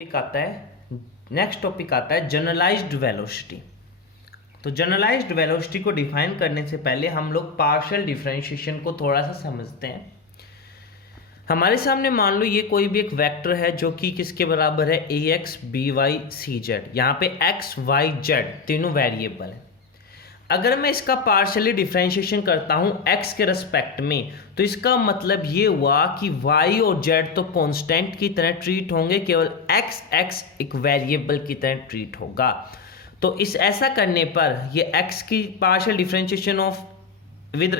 Next topic आता है generalised velocity. तो जनरलाइज्ड वेलोसिटी को डिफाइन करने से पहले हम लोग पार्शियल डिफरेंशिएशन को थोड़ा सा समझते हैं। हमारे सामने मान लो ये कोई भी एक वेक्टर है जो कि किसके बराबर है, A X B Y C Z. यहाँ पे एक्स वाई जेड तीनों वेरिएबल है। अगर मैं इसका पार्शियली डिफरेंशिएशन करता हूँ x के रेस्पेक्ट में, तो इसका मतलब ये हुआ कि y और z तो कांस्टेंट की तरह ट्रीट होंगे, केवल x एक वेरिएबल की तरह ट्रीट होगा। तो इस ऐसा करने पर ये x की partial differentiation of with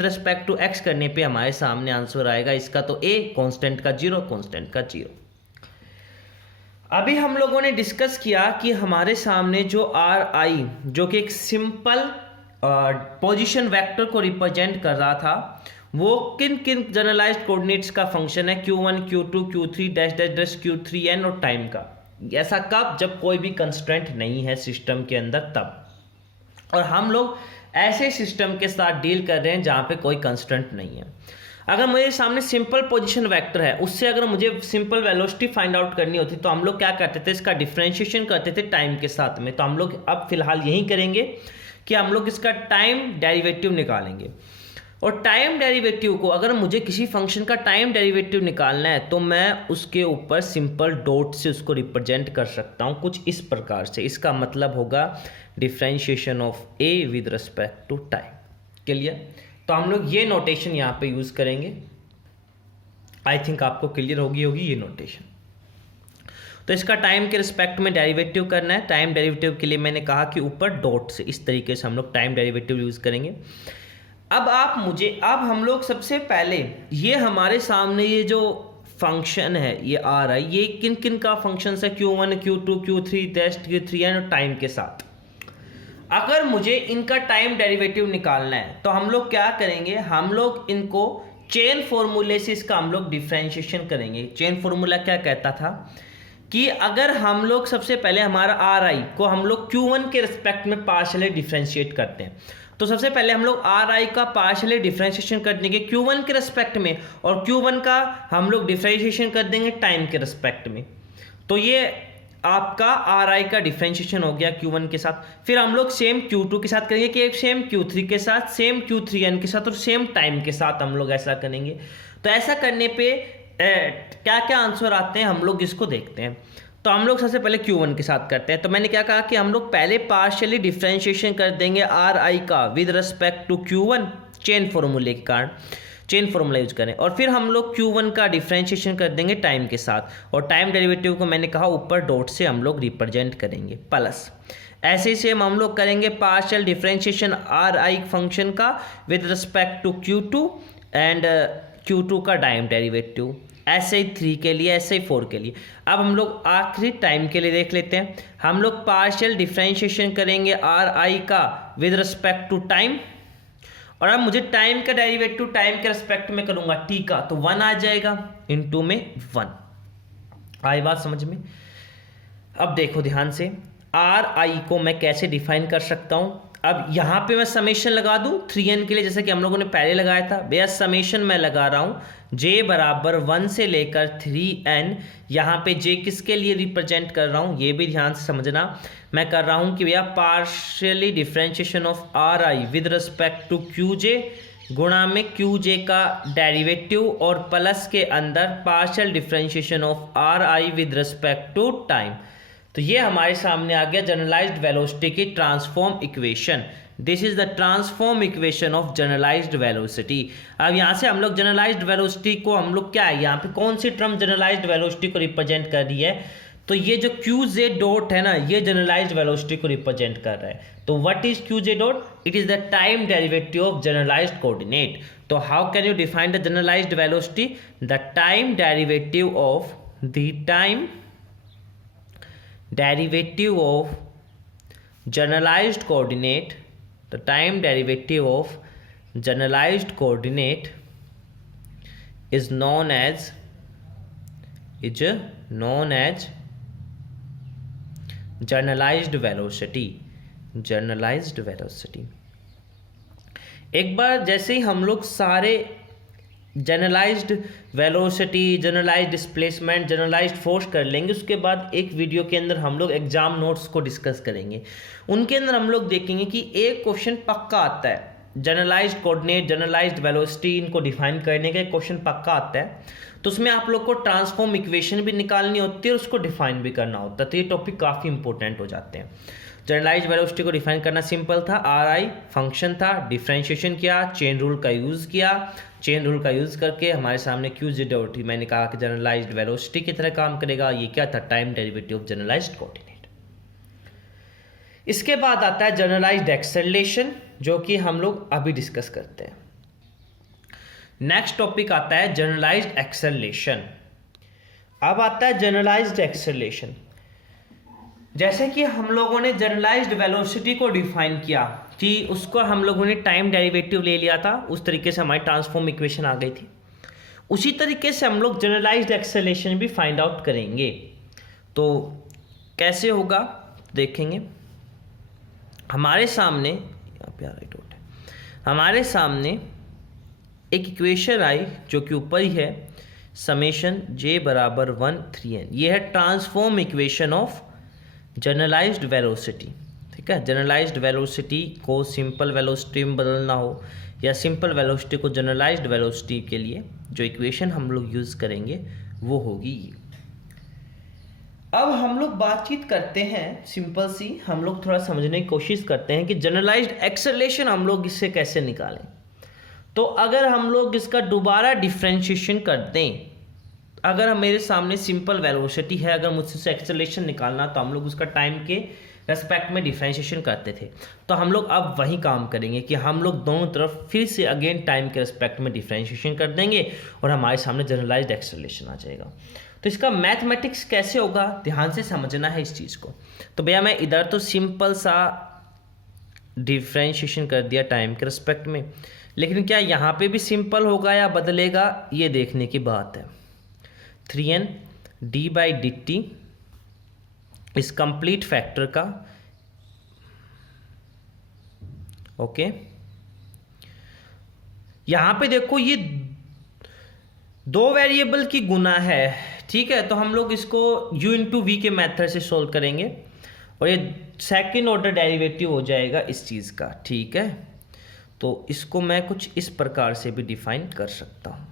respect to x करने पे हमारे सामने आंसर आएगा इसका, तो a कांस्टेंट का 0, कांस्टेंट का 0। अभी हम लोगों ने डिस्कस किया कि हमारे सामने जो आर आई जो कि एक सिंपल पोजीशन वेक्टर को रिप्रेजेंट कर रहा था, वो किन किन जनरलाइज्ड कोऑर्डिनेट्स का फंक्शन है, q1 q2 q3 dash dash dash q3n और टाइम का। ऐसा कब? जब कोई भी कंस्ट्रेंट नहीं है सिस्टम के अंदर तब। और हम लोग ऐसे सिस्टम के साथ डील कर रहे हैं जहां पे कोई कंस्ट्रेंट नहीं है। अगर मेरे सामने सिंपल पोजीशन वेक्टर है, उससे अगर मुझे सिंपल वेलोसिटी फाइंड आउट करनी होती तो हम लोग क्या करते थे, इसका डिफरेंशिएशन करते थे टाइम के साथ में। तो हम लोग अब फिलहाल यही करेंगे कि हम लोग इसका टाइम डेरिवेटिव निकालेंगे। और टाइम डेरिवेटिव को, अगर मुझे किसी फंक्शन का टाइम डेरिवेटिव निकालना है तो मैं उसके ऊपर सिंपल डॉट से उसको रिप्रेजेंट कर सकता हूँ कुछ इस प्रकार से। इसका मतलब होगा differentiation of a with respect to time. Clear? तो हम लोग ये नोटेशन यहाँ पे यूज करेंगे। आई थिंक आपको क्लियर होगी ये नोटेशन। तो इसका टाइम के रिस्पेक्ट में डेरिवेटिव करना है। टाइम डेरिवेटिव के लिए मैंने कहा कि ऊपर डॉट से, इस तरीके से हम लोग टाइम डेरिवेटिव यूज करेंगे। अब हम लोग सबसे पहले ये हमारे सामने ये जो फंक्शन है ये आ रहा है, ये किन किन का फंक्शन है, Q1 Q2 Q3 test Q3n और टाइम के साथ। अगर मुझे इनका टाइम डेरिवेटिव निकालना है तो हम लोग क्या करेंगे, हम लोग इनको चेन फॉर्मूले से इसका हम लोग डिफरेंशिएशन करेंगे। चेन फॉर्मूला क्या कहता था कि अगर हम लोग सबसे पहले हमारा आर आई को हम लोग Q1 के रिस्पेक्ट में पार्शियली डिफरेंशिएट करते हैं। तो सबसे पहले हम लोग आर आई का पार्शियली डिफरेंशिएशन कर देंगे Q1 के रिस्पेक्ट में, और Q1 का हम लोग डिफरेंशिएशन कर देंगे टाइम के रिस्पेक्ट में। तो ये आपका आर आई का डिफरेंशिएशन हो गया Q1 के साथ। फिर हम लोग सेम Q2 के साथ करेंगे, कि एक सेम Q3 के साथ, सेम Q3n के साथ और सेम टाइम के साथ हम लोग ऐसा करेंगे। तो ऐसा करने पे क्या क्या आंसर आते हैं हम लोग इसको देखते हैं। तो हम लोग सबसे पहले Q1 के साथ करते हैं। तो मैंने क्या कहा कि हम लोग पहले पार्शियली डिफरेंशिएशन कर देंगे आर आई का with respect to Q1, chain फॉर्मूले के कारण चेन फॉर्मूला यूज करें। और फिर हम लोग Q1 का डिफरेंशिएशन कर देंगे टाइम के साथ, और टाइम डेरिवेटिव को मैंने कहा ऊपर डॉट से हम लोग रिप्रेजेंट करेंगे प्लस। ऐसे ही सेम हम लोग करेंगे partial differentiation R I function का with respect to Q2 and Q2 का टाइम डेरिवेटिव। ऐसे ही 3 के लिए, ऐसे ही 4 के लिए। अब हम लोग आखिरी टाइम के लिए देख लेते हैं। हम लोग पार्शियल डिफरेंशिएशन करेंगे आर आई का विद रिस्पेक्ट टू टाइम, और अब मुझे टाइम का डेरिवेटिव टाइम के रिस्पेक्ट में करूंगा t का, तो 1 आ जाएगा, इनटू में 1। आई बात समझ में? अब देखो ध्यान से, आर आई को मैं कैसे डिफाइन कर सकता हूं। अब यहां पे मैं समेशन लगा दूं 3n के लिए, जैसे कि हम लोगों ने पहले लगाया था। भैया समेशन मैं लगा रहा हूं j बराबर 1 से लेकर 3n। यहाँ पे j किसके लिए रिप्रेजेंट कर रहा हूँ ये भी ध्यान से समझना। मैं कर रहा हूँ कि भैया partially differentiation of are I with respect to Qj गुणा में Qj का डेरिवेटिव, और प्लस के अंदर partial differentiation of are I with respect to time. तो ये हमारे सामने आ गया जनरलाइज्ड वेलोसिटी की transform equation. This is the transform equation of generalised velocity. अब यहाँ से हम लोग जनरलाइज्ड वेलोसिटी को हम लोग क्या है, यहाँ पे कौन सी टर्म जनरलाइज्ड वेलोसिटी को रिप्रेजेंट कर रही है, तो ये जो Qj डॉट है ना, ये जनरलाइज्ड वेलोसिटी को रिप्रेजेंट कर रहा है। तो what is Qj dot? It is the time derivative of generalised coordinate. तो how can you define the generalized velocity? The time derivative of derivative of generalized coordinate, the time derivative of generalized coordinate is known as generalized velocity। एक बार जैसे ही हम लोग सारे generalised velocity, generalised displacement, generalised force कर लेंगे। उसके बाद एक वीडियो के अंदर हम लोग एग्जाम नोट्स को डिस्कस करेंगे। उनके अंदर हम लोग देखेंगे कि एक क्वेश्चन पक्का आता है, जनरलाइज्ड कोऑर्डिनेट, जनरलाइज्ड वेलोसिटी, इनको डिफाइन करने का एक क्वेश्चन पक्का आता है। तो उसमें आप लोग को ट्रांसफॉर्म इक्वेशन भी निकालनी होती है और उसको डिफाइन भी करना होता है। तो ये टॉपिक काफ़ी इंपॉर्टेंट हो जाते हैं। जनरलाइज्ड वेलोसिटी को डिफाइन करना सिंपल था, आर आई फंक्शन था, डिफरेंशिएशन किया, चेन रूल का यूज़ किया, चेन रूल का यूज़ करके हमारे सामने क्यू जी डॉट, मैंने कहा कि जनरलाइज्ड वेलोसिटी की तरह काम करेगा। ये क्या था, time derivative of generalised coordinate. इसके बाद आता है जनरलाइज्ड एक्सेलरेशन, जो कि हम लोग अभी डिस्कस करते हैं। नेक्स्ट टॉपिक आता है जनरलाइज्ड एक्सेलरेशन। अब आता है जनरलाइज्ड एक्सेलरेशन। जैसे कि हम लोगों ने जनरलाइज्ड वेलोसिटी को डिफाइन किया कि उसको हम लोगों ने टाइम डेरिवेटिव ले लिया था, उस तरीके से हमारी ट्रांसफॉर्म इक्वेशन आ गई थी। उसी तरीके से हम लोग जनरलाइज्ड एक्सेलरेशन भी फाइंड आउट करेंगे। तो कैसे होगा देखेंगे। हमारे सामने यहाँ पे राइट है, हमारे सामने एक इक्वेशन आई जो कि ऊपर ही है, समेशन j बराबर 1/3n। ये है transform equation of generalised velocity. ठीक है, जनरलाइज्ड वेलोसिटी को सिंपल वेलोसिटी में बदलना हो या सिंपल वेलोसिटी को जनरलाइज्ड वेलोसिटी के लिए जो इक्वेशन हम लोग यूज़ करेंगे वो होगी ये। अब हम लोग बातचीत करते हैं सिंपल सी, हम लोग थोड़ा समझने की कोशिश करते हैं कि जनरलाइज्ड एक्सेलरेशन हम लोग इससे कैसे निकालें। तो अगर हम लोग इसका दोबारा डिफ्रेंशिएशन कर दें, अगर मेरे सामने सिंपल वेलोसिटी है, अगर मुझसे उसे एक्सेलरेशन निकालना, तो हम लोग उसका टाइम के रेस्पेक्ट में डिफ्रेंशिएशन करते थे। तो हम लोग अब वही काम करेंगे कि हम लोग दोनों तरफ फिर से अगेन टाइम के रेस्पेक्ट में डिफ्रेंशिएशन कर देंगे और हमारे सामने जनरलाइज्ड एक्सेलरेशन आ जाएगा। तो इसका मैथमेटिक्स कैसे होगा, ध्यान से समझना है इस चीज़ को। तो भैया मैं इधर तो सिंपल सा डिफ्रेंशिएशन कर दिया टाइम के रेस्पेक्ट में, लेकिन क्या यहाँ पे भी सिंपल होगा या बदलेगा, ये देखने की बात है। 3n d/dt इस कंप्लीट फैक्टर का, ओके। यहाँ पे देखो ये दो वेरिएबल की गुना है, ठीक है। तो हम लोग इसको u इंटू वी के मेथड से सोल्व करेंगे और ये सेकेंड ऑर्डर डेरिवेटिव हो जाएगा इस चीज़ का, ठीक है। तो इसको मैं कुछ इस प्रकार से भी डिफाइन कर सकता हूँ,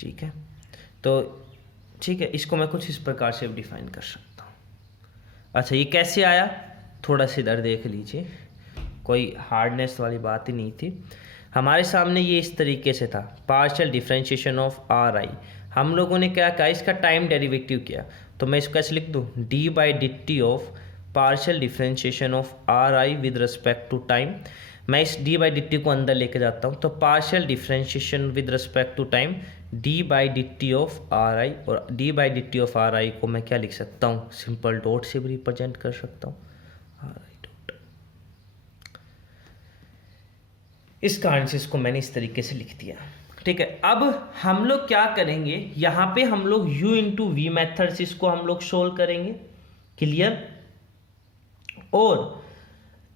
ठीक है। तो ठीक है, इसको मैं कुछ इस प्रकार से भी डिफाइन कर सकता हूँ। अच्छा, ये कैसे आया, थोड़ा सा इधर देख लीजिए, कोई हार्डनेस वाली बात ही नहीं थी। हमारे सामने ये इस तरीके से था, पार्शियल डिफरेंशिएशन ऑफ आर आई। हम लोगों ने क्या कहा, इसका टाइम डेरिवेटिव किया। तो मैं इसको कैसे लिख दूँ, d/dt of partial differentiation of are I with respect to time. मैं इस d/dt को अंदर लेके जाता हूँ, तो partial differentiation with respect to time d/dt of are i, और d/dt ऑफ आर आई को मैं क्या लिख सकता हूँ, सिंपल डॉट से भी रिप्रेजेंट कर सकता हूँ, आर आई डॉट। इस कारण से इसको मैंने इस तरीके से लिख दिया, ठीक है। अब हम लोग क्या करेंगे, यहाँ पे हम लोग u इंटू वी मैथड से इसको हम लोग सोल्व करेंगे, क्लियर। और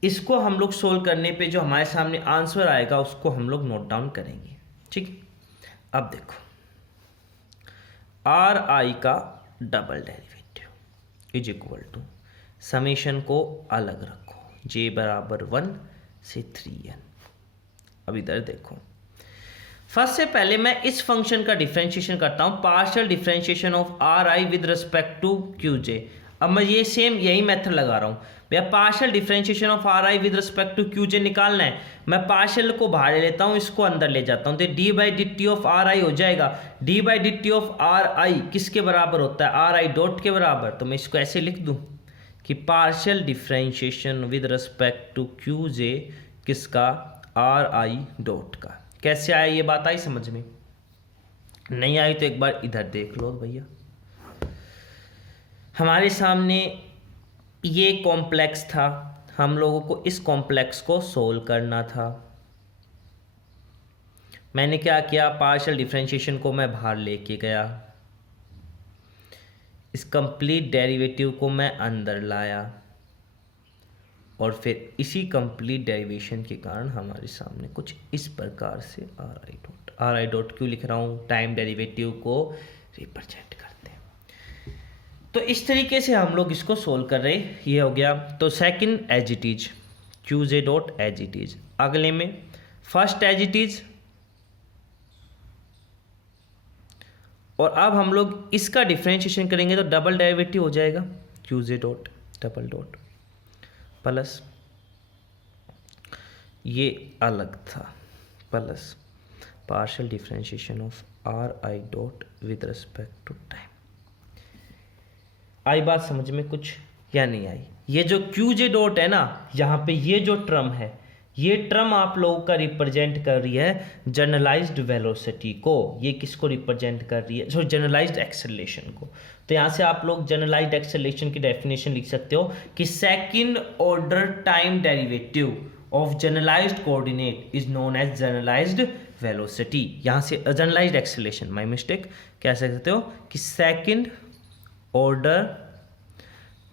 इसको हम लोग सोल्व करने पे जो हमारे सामने आंसर आएगा उसको हम लोग नोट डाउन करेंगे, ठीक है। अब देखो, आर आई का double derivative is equal to, summation को अलग रखो, j बराबर 1 से 3n। अब इधर देखो, फर्स्ट से पहले मैं इस फंक्शन का डिफरेंशिएशन करता हूं, partial differentiation of are I with respect to Q J. अब मैं ये सेम यही मेथड लगा रहा हूं भैया, partial differentiation of are I with respect to Q J निकालना है। मैं पार्शियल को बाहर ले लेता हूं, इसको अंदर ले जाता हूं, तो d/dt ऑफ आर आई हो जाएगा। d/dt ऑफ आर आई किसके बराबर होता है, आर आई डॉट के बराबर। तो मैं इसको ऐसे लिख दूं कि partial differentiation with respect to Q J किसका, आर आई डॉट का। कैसे आया, ये बात आई समझ में, नहीं आई तो एक बार इधर देख लो भैया। हमारे सामने ये कॉम्प्लेक्स था, हम लोगों को इस कॉम्प्लेक्स को सोल्व करना था। मैंने क्या किया, पार्शियल डिफरेंशिएशन को मैं बाहर लेके गया, इस कंप्लीट डेरिवेटिव को मैं अंदर लाया, और फिर इसी कंप्लीट डेरिवेशन के कारण हमारे सामने कुछ इस प्रकार से आ रहा है। आर आई डॉट क्यू लिख रहा हूँ, टाइम डेरिवेटिव को रिप्रेजेंट करते हैं। तो इस तरीके से हम लोग इसको सोल्व कर रहे हैं। ये हो गया। तो second as it is, q J dot as it is. अगले में फर्स्ट एज इट इज, और अब हम लोग इसका डिफ्रेंशिएशन करेंगे तो डबल डेरिवेटिव हो जाएगा, क्यू जे डॉट डबल डॉट प्लस, ये अलग था, plus partial differentiation of are I dot with respect to time. आई बात समझ में कुछ या नहीं आई? ये जो क्यू जे डॉट है ना, यहाँ पे ये जो टर्म है, ये टर्म आप लोगों का रिप्रेजेंट कर रही है जनरलाइज्ड वेलोसिटी को। ये किसको रिप्रेजेंट कर रही है? सो जनरलाइज्ड एक्सेलरेशन को। तो यहाँ से आप लोग जनरलाइज्ड एक्सेलरेशन की डेफिनेशन लिख सकते हो कि second order time derivative of generalised coordinate is known as generalised velocity. यहाँ से जनरलाइज्ड एक्सेलरेशन, माय मिस्टेक, क्या कह सकते हो कि second order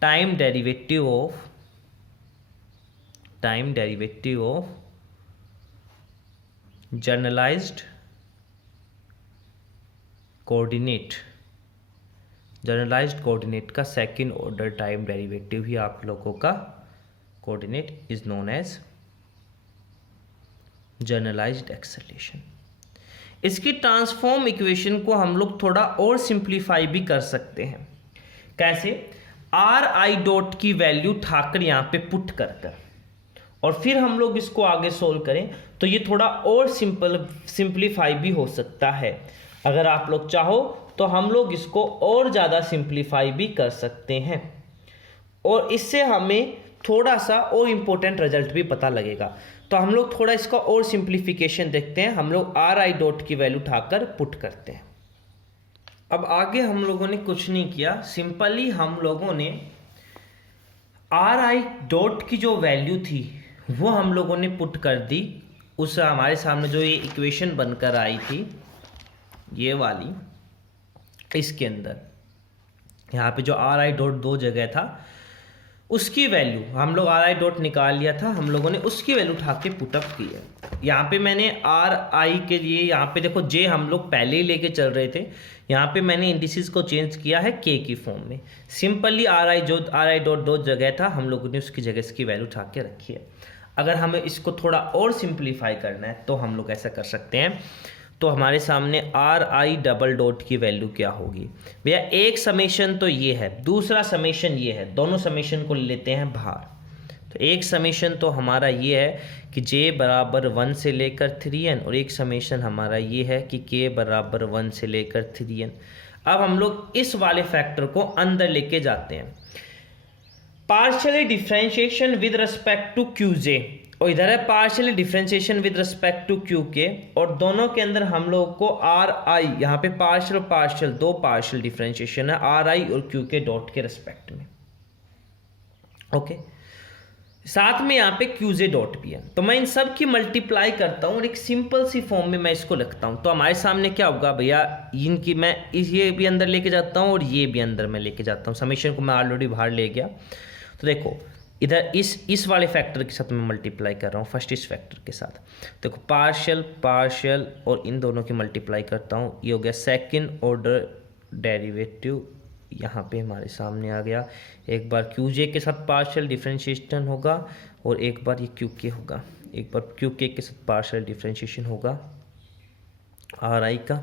time derivative of generalised coordinate का सेकंड ऑर्डर टाइम डेरिवेटिव ही आप लोगों का coordinate is known as generalised acceleration. इसकी ट्रांसफॉर्म इक्वेशन को हम लोग थोड़ा और सिंप्लीफाई भी कर सकते हैं। कैसे? आर आई डॉट की वैल्यू उठाकर यहाँ पे पुट कर और फिर हम लोग इसको आगे सोल्व करें तो ये थोड़ा और सिंप्लीफाई भी हो सकता है। अगर आप लोग चाहो तो हम लोग इसको और ज़्यादा सिंप्लीफाई भी कर सकते हैं और इससे हमें थोड़ा सा और इम्पोर्टेंट रिजल्ट भी पता लगेगा। तो हम लोग थोड़ा इसका और सिंप्लीफिकेशन देखते हैं। हम लोग आर आई डॉट की वैल्यू उठाकर पुट करते हैं। अब आगे हम लोगों ने कुछ नहीं किया, सिंपली हम लोगों ने आर आई डॉट की जो वैल्यू थी वो हम लोगों ने पुट कर दी उस हमारे सामने जो ये इक्वेशन बनकर आई थी, ये वाली, इसके अंदर यहाँ पे जो आर आई डॉट दो जगह था उसकी वैल्यू हम लोग आर आई डॉट निकाल लिया था, हम लोगों ने उसकी वैल्यू उठा के पुटअप की है। यहाँ पे मैंने आर आई के लिए, यहाँ पे देखो जे हम लोग पहले ही लेके चल रहे थे, यहाँ पे मैंने इंडिसेस को चेंज किया है के की फॉर्म में। सिंपली आर आई डॉट दो जगह था, हम लोगों ने उसकी जगह इसकी वैल्यू उठा के रखी है। अगर हमें इसको थोड़ा और सिंप्लीफाई करना है तो हम लोग ऐसा कर सकते हैं। तो हमारे सामने आर आई डबल डॉट की वैल्यू क्या होगी भैया? एक समेशन तो ये है, दूसरा समेशन ये है, दोनों समेशन को लेते हैं बाहर। तो एक समेशन तो हमारा ये है कि j बराबर 1 से लेकर 3n, और एक समेशन हमारा ये है कि k बराबर 1 से लेकर 3n। अब हम लोग इस वाले फैक्टर को अंदर लेके जाते हैं। Partially differentiation with respect to Q J, और इधर है partial differentiation with respect to Q K, और दोनों के अंदर हम लोग को आर आई, यहाँ पे पार्शियल दो पार्शियल डिफरेंशिएशन है आर आई और क्यू के डॉट के रिस्पेक्ट में। ओके, साथ में यहाँ पे क्यू जे डॉट भी है। तो मैं इन सब की मल्टीप्लाई करता हूँ और एक सिंपल सी फॉर्म में मैं इसको लिखता हूँ। तो हमारे सामने क्या होगा भैया, इनकी मैं ये भी अंदर लेके जाता हूँ और ये भी अंदर मैं लेके जाता हूँ। समेशन को मैं ऑलरेडी बाहर ले गया। तो देखो इधर इस वाले फैक्टर के साथ मैं मल्टीप्लाई कर रहा हूँ, फर्स्ट इस फैक्टर के साथ। देखो पार्शियल और इन दोनों की मल्टीप्लाई करता हूँ, ये हो गया सेकंड ऑर्डर डेरिवेटिव, यहाँ पे हमारे सामने आ गया। एक बार क्यू जे के साथ पार्शियल डिफरेंशिएशन होगा और एक बार ये क्यू के होगा। एक बार क्यू के साथ पार्शियल डिफरेंशिएशन होगा आर आई का,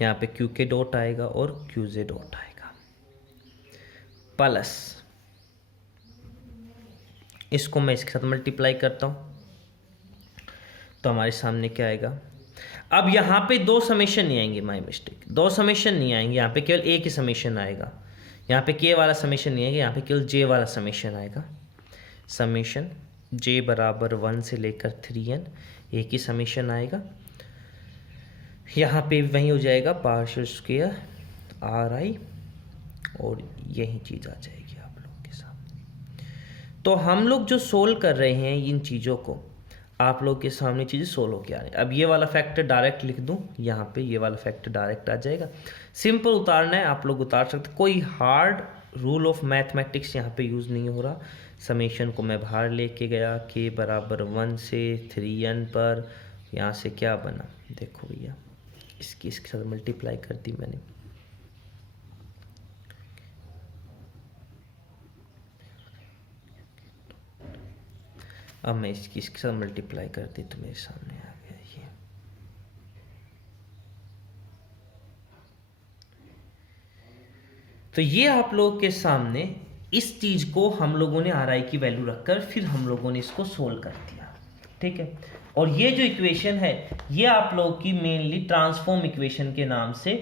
यहाँ पे क्यू के डॉट आएगा और क्यू जे डॉट आएगा, प्लस इसको मैं इसके साथ मल्टीप्लाई करता हूँ। तो हमारे सामने क्या आएगा, अब यहाँ पे दो समेशन नहीं आएंगे, माय मिस्टेक, दो समेशन नहीं आएंगे, यहाँ पे केवल एक ही समेशन आएगा। यहाँ पे के वाला समेशन नहीं आएगा, यहाँ पे केवल जे वाला समेशन आएगा। समेशन जे बराबर 1 से लेकर 3n, एक ही समेशन आएगा। यहाँ पे वही हो जाएगा पार्शियल स्क्वायर आर आई, और यही चीज़ आ जाएगी आप लोगों के सामने। तो हम लोग जो सोल्व कर रहे हैं इन चीज़ों को, आप लोग के सामने चीज़ें सोल्व हो के आ रही है। अब ये वाला फैक्टर डायरेक्ट लिख दूं, यहाँ पे ये वाला फैक्टर डायरेक्ट आ जाएगा। सिंपल उतारना है, आप लोग उतार सकते, कोई हार्ड रूल ऑफ मैथमेटिक्स यहाँ पे यूज़ नहीं हो रहा। समेशन को मैं बाहर लेके गया, के बराबर 1 से 3n पर, यहाँ से क्या बना, देखो भैया, इसके साथ मल्टीप्लाई कर दी मैंने, अब मैं इसके साथ मल्टीप्लाई कर दी तो मेरे सामने आ गया ये। तो ये आप लोगों के सामने इस चीज को हम लोगों ने आर आई की वैल्यू रखकर फिर हम लोगों ने इसको सोल्व कर दिया, ठीक है। और ये जो इक्वेशन है ये आप लोगों की मेनली ट्रांसफॉर्म इक्वेशन के नाम से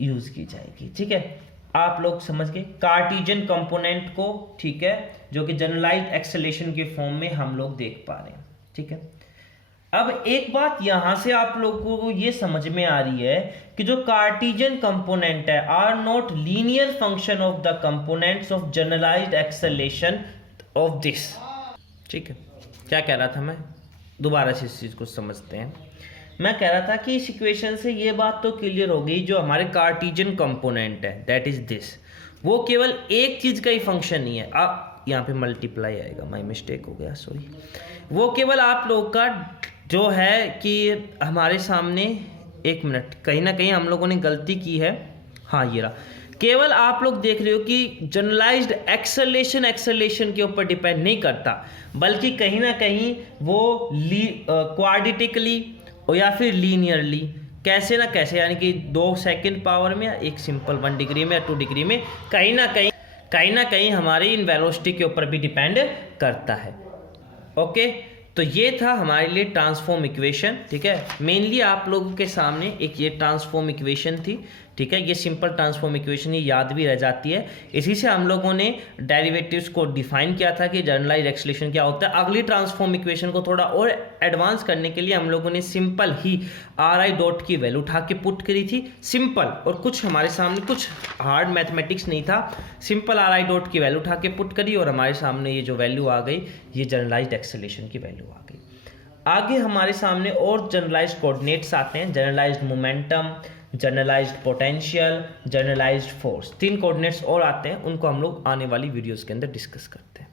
यूज की जाएगी, ठीक है। आप लोग समझ गए कार्टेशियन कंपोनेंट को, ठीक है, जो कि जनरलाइज्ड एक्सेलेरेशन के फॉर्म में हम लोग देख पा रहे हैं, ठीक है। अब एक बात यहां से आप लोगों को ये समझ में आ रही है कि जो कार्टेशियन कंपोनेंट है are not linear function of the components of generalised acceleration of this, ठीक है। क्या कह रहा था मैं, दोबारा से इस चीज को समझते हैं। मैं कह रहा था कि इस इक्वेशन से ये बात तो क्लियर हो गई, जो हमारे कार्टेशियन कंपोनेंट है दैट इज दिस, वो केवल एक चीज का ही फंक्शन नहीं है। आप यहाँ पे मल्टीप्लाई आएगा, माय मिस्टेक हो गया, सॉरी। वो केवल आप लोग का जो है कि हमारे सामने, एक मिनट, कहीं ना कहीं हम लोगों ने गलती की है, हाँ ये रहा, केवल आप लोग देख रहे हो कि जनरलाइज्ड एक्सेलेरेशन के ऊपर डिपेंड नहीं करता, बल्कि कहीं ना कहीं वो क्वाड्रेटिकली और या फिर लीनियरली, कैसे ना कैसे, यानी कि 2 सेकंड पावर में या एक सिंपल 1 डिग्री में या 2 डिग्री में, कहीं ना कहीं हमारी इन वेलोसिटी के ऊपर भी डिपेंड करता है। ओके, तो ये था हमारे लिए ट्रांसफॉर्म इक्वेशन, ठीक है। मेनली आप लोगों के सामने एक ये ट्रांसफॉर्म इक्वेशन थी, ठीक है। ये सिंपल ट्रांसफॉर्म इक्वेशन ये याद भी रह जाती है। इसी से हम लोगों ने डेरिवेटिव्स को डिफाइन किया था कि जनरलाइज्ड एक्सेलेरेशन क्या होता है। अगली ट्रांसफॉर्म इक्वेशन को थोड़ा और एडवांस करने के लिए हम लोगों ने simple he are I dot की वैल्यू उठा के पुट करी थी, सिंपल, और कुछ हमारे सामने कुछ हार्ड मैथमेटिक्स नहीं था, सिंपल आर आई डॉट की वैल्यू उठा के पुट करी और हमारे सामने ये जो वैल्यू आ गई, ये जनरलाइज्ड एक्सेलेरेशन की वैल्यू आ गई। आगे हमारे सामने और जनरलाइज्ड कोऑर्डिनेट्स आते हैं, generalised momentum, generalised potential, generalised force, 3 coordinates और आते हैं, उनको हम लोग आने वाली वीडियोस के अंदर डिस्कस करते हैं।